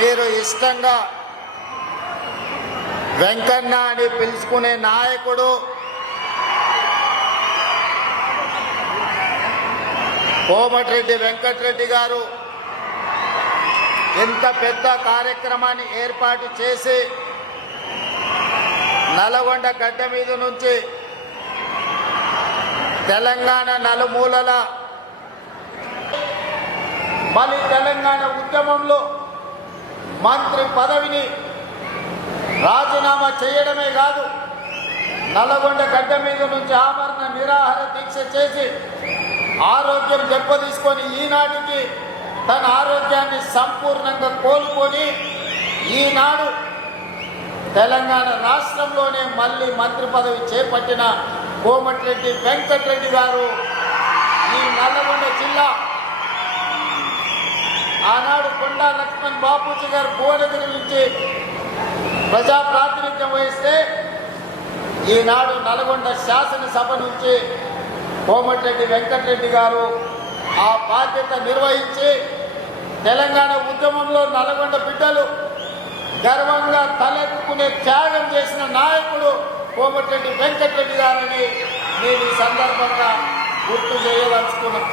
మీరు ఇష్టంగా వెంకన్న అని పిలుచుకునే నాయకుడు కోమటిరెడ్డి వెంకటరెడ్డి గారు ఎంత పెద్ద కార్యక్రమాన్ని ఏర్పాటు చేసి నల్గొండ గడ్డ మీద నుంచి తెలంగాణ నలుమూలల మళ్ళీ తెలంగాణ ఉద్యమంలో మంత్రి పదవిని రాజీనామా చేయడమే కాదు, నల్గొండ గడ్డ మీద నుంచి ఆమరణ నిరాహార దీక్ష చేసి ఆరోగ్యం దెబ్బతీసుకొని ఈనాటికి తన ఆరోగ్యాన్ని సంపూర్ణంగా కోల్పోని ఈనాడు తెలంగాణ రాష్ట్రంలోనే మళ్ళీ మంత్రి పదవి చేపట్టిన కోమటిరెడ్డి వెంకటరెడ్డి గారు ఈ నల్గొండ జిల్లా ఆనాడు కొండా లక్ష్మణ్ బాపూజీ గారు భువనగిరి నుంచి ప్రజా ప్రాతినిధ్యం వహిస్తే ఈనాడు నల్గొండ శాసనసభ నుంచి కోమటిరెడ్డి వెంకటరెడ్డి గారు ఆ బాధ్యత నిర్వహించి తెలంగాణ ఉద్యమంలో నల్గొండ బిడ్డలు గర్వంగా తలెత్తుకునే త్యాగం చేసిన నాయకుడు కోమటిరెడ్డి వెంకటరెడ్డి గారని నేను ఈ సందర్భంగా గుర్తు చేయదలుచుకున్నాను.